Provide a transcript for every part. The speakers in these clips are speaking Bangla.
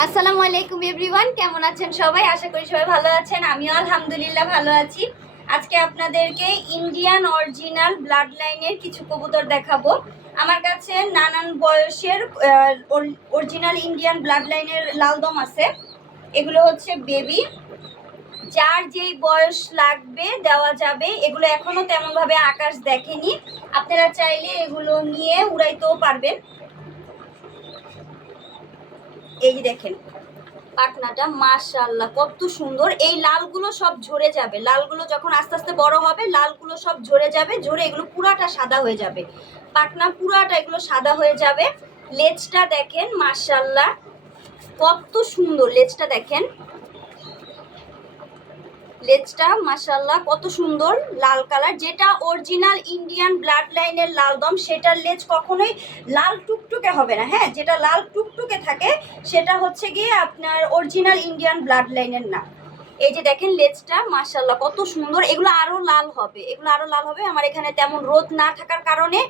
আসসালামু আলাইকুম এভরিওয়ান, কেমন আছেন সবাই? আশা করি সবাই ভালো আছেন। আমিও আলহামদুলিল্লাহ ভালো আছি। আজকে আপনাদেরকে ইন্ডিয়ান অরিজিনাল ব্লাড লাইনের কিছু কবুতর দেখাবো। আমার কাছে নানান বয়সের অরিজিনাল ইন্ডিয়ান ব্লাড লাইনের লালদম আছে। এগুলো হচ্ছে বেবি, যার যেই বয়স লাগবে দেওয়া যাবে। এগুলো এখনো তেমনভাবে আকাশ দেখেনি, আপনারা চাইলে এগুলো নিয়ে উড়াইতেও পারবেন। এই যে দেখেন পাখনাটা, মাশাআল্লাহ কত সুন্দর। এই লালগুলো সব ঝরে যাবে, লালগুলো যখন আস্তে আস্তে বড় হবে লালগুলো সব ঝরে যাবে, ঝরে এগুলো পুরাটা সাদা হয়ে যাবে। পাখনা পুরাটা এগুলো সাদা হয়ে যাবে। লেজটা দেখেন মাশাআল্লাহ কত সুন্দর, লেজটা দেখেন, লেজটা মাশাআল্লাহ কত সুন্দর লাল কালার। যেটা অরিজিনাল ইন্ডিয়ান ব্লাড লাইনের লালদম সেটার লেজ কখনোই লাল টুকটুকে হবে না। হ্যাঁ, যেটা লাল টুকটুকে থাকে সেটা হচ্ছে গিয়ে আপনার অরিজিনাল ইন্ডিয়ান ব্লাড লাইনের না। এই যে দেখেন লেজটা মাশাআল্লাহ কত সুন্দর। এগুলো আরো লাল হবে, এগুলো আরো লাল হবে। আমার এখানে তেমন রোদ না থাকার কারণে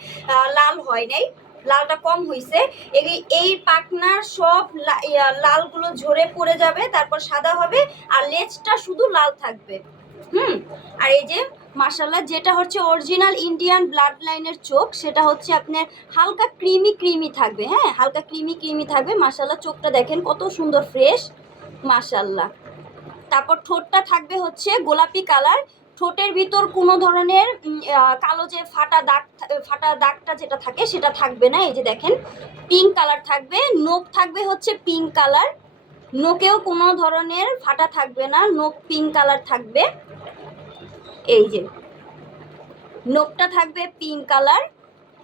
লাল হয় নাই, লালটা কম হয়েছে। এই পাখনার সব লালগুলো ঝরে পড়ে যাবে, তারপর সাদা হবে, আর লেজটা শুধু লাল থাকবে। আর এই যে মাশাআল্লাহ যেটা হচ্ছে অরিজিনাল ইন্ডিয়ান ব্লাড লাইনের চোখ, সেটা হচ্ছে আপনার হালকা ক্রিমি ক্রিমি থাকবে। হ্যাঁ, হালকা ক্রিমি ক্রিমি থাকবে। মাশাআল্লাহ চোখটা দেখেন কত সুন্দর ফ্রেশ, মাশাআল্লাহ। তারপর ঠোঁটটা থাকবে হচ্ছে গোলাপি কালার। ঠোঁটের ভিতর কোনো ধরনের কালো যে ফাটা দাগটা যেটা থাকে সেটা থাকবে না। এই যে দেখেন পিঙ্ক কালার থাকবে। নখ থাকবে হচ্ছে পিঙ্ক কালার, নখেও কোনো ধরনের ফাটা থাকবে না, নখ পিঙ্ক কালার থাকবে। এই যে নখটা থাকবে পিঙ্ক কালার।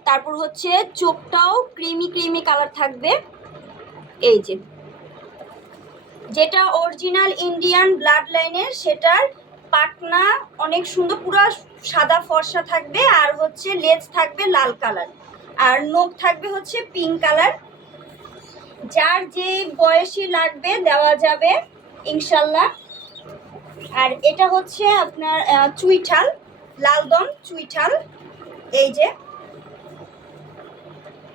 তারপর হচ্ছে চোখটাও ক্রিমি ক্রিমি কালার থাকবে। এই যে যেটা অরিজিনাল ইন্ডিয়ান ব্লাড লাইনের সেটার পাখনা অনেক সুন্দর, পুরো সাদা ফর্সা থাকবে। আর হচ্ছে লেজ থাকবে লাল কালার, আর নখ থাকবে হচ্ছে পিঙ্ক কালার। যার যে বয়সী লাগবে দেওয়া যাবে ইনশাল্লাহ। আর এটা হচ্ছে আপনার চুইঠাল, লালদম চুইঠাল। এই যে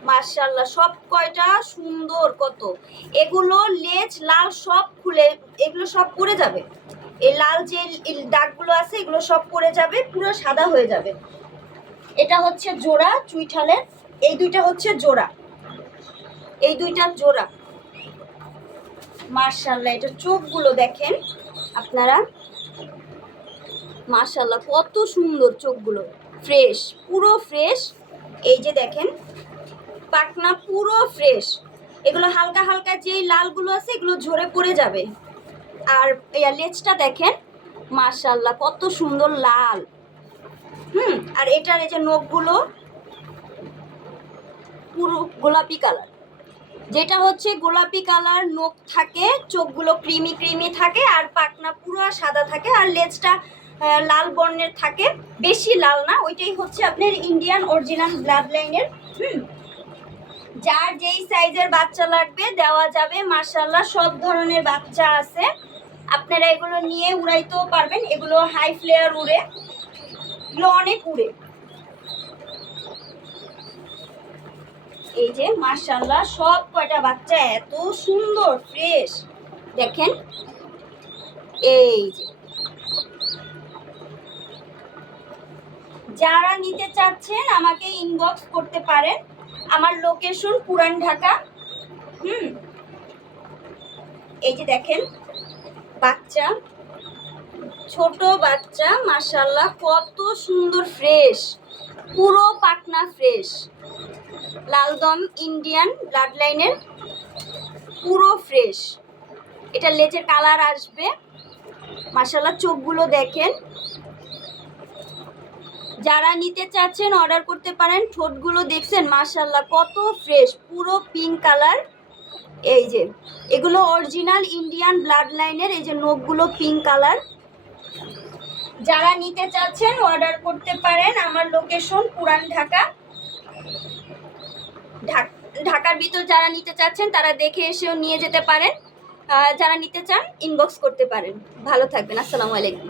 মাশাআল্লাহ সব কয়টা সুন্দর কত। এগুলো লেজ লাল সব খুলে, এগুলো সব পড়ে যাবে। এই লাল যে দাগগুলো আছে এগুলো সব পড়ে যাবে, পুরো সাদা হয়ে যাবে। এটা হচ্ছে জোড়া চুইঠালের, এই দুইটা হচ্ছে জোড়া, এই দুইটা জোড়া। মাশাআল্লাহ এটা চোখগুলো দেখেন আপনারা, মাশাআল্লাহ কত সুন্দর চোখগুলো, ফ্রেশ, পুরো ফ্রেশ। এই যে দেখেন পাখনা পুরো ফ্রেশ। এগুলো হালকা হালকা যেই লালগুলো আছে এগুলো ঝরে পড়ে যাবে। আর লেজটা দেখেন মাশাআল্লাহ কত সুন্দর লাল। আর এটার এই যে নখগুলো পুরো গোলাপি কালার, যেটা হচ্ছে গোলাপি কালার নখ থাকে, চোখগুলো ক্রিমি ক্রিমি থাকে, আর পাখনা পুরো সাদা থাকে, আর লেজটা লাল বর্ণের থাকে, বেশি লাল না। ওইটাই হচ্ছে আপনার ইন্ডিয়ান অরিজিনাল ব্লাড লাইনের। যার যেই সাইজের বাচ্চা লাগবে দেওয়া যাবে। মাশাআল্লাহ সব ধরনের বাচ্চা আছে, আপনারা এগুলো নিয়ে উড়াইতেও পারবেন। এগুলো হাই ফ্লেয়ার উড়ে, এগুলো অনেক উড়ে। এই যে মাশাআল্লাহ সব কয়টা বাচ্চা এত সুন্দর ফ্রেশ দেখেন। এই যে যারা নিতে চাচ্ছেন আমাকে ইনবক্স করতে পারেন। আমার লোকেশন পুরান ঢাকা। এই যে দেখেন বাচ্চা, ছোট বাচ্চা, মাশাআল্লাহ কত সুন্দর ফ্রেশ, পুরো পাখনা ফ্রেশ, লালদম ইন্ডিয়ান ব্লাড লাইনের পুরো ফ্রেশ। এটা লেজের কালার আসবে মাশাআল্লাহ, চোখগুলো দেখেন। যারা নিতে চাচ্ছেন অর্ডার করতে পারেন। ঠোঁটগুলো দেখছেন মাশাআল্লাহ কত ফ্রেশ, পুরো পিঙ্ক কালার। এই যে এগুলো অরিজিনাল ইন্ডিয়ান ব্লাড লাইনের। এই যে নখগুলো পিঙ্ক কালার। যারা নিতে চাচ্ছেন অর্ডার করতে পারেন। আমার লোকেশন পুরান ঢাকা। ঢাকার ভিতর যারা নিতে চাচ্ছেন তারা দেখে এসেও নিয়ে যেতে পারেন। যারা নিতে চান ইনবক্স করতে পারেন। ভালো থাকবেন, আসসালামু আলাইকুম।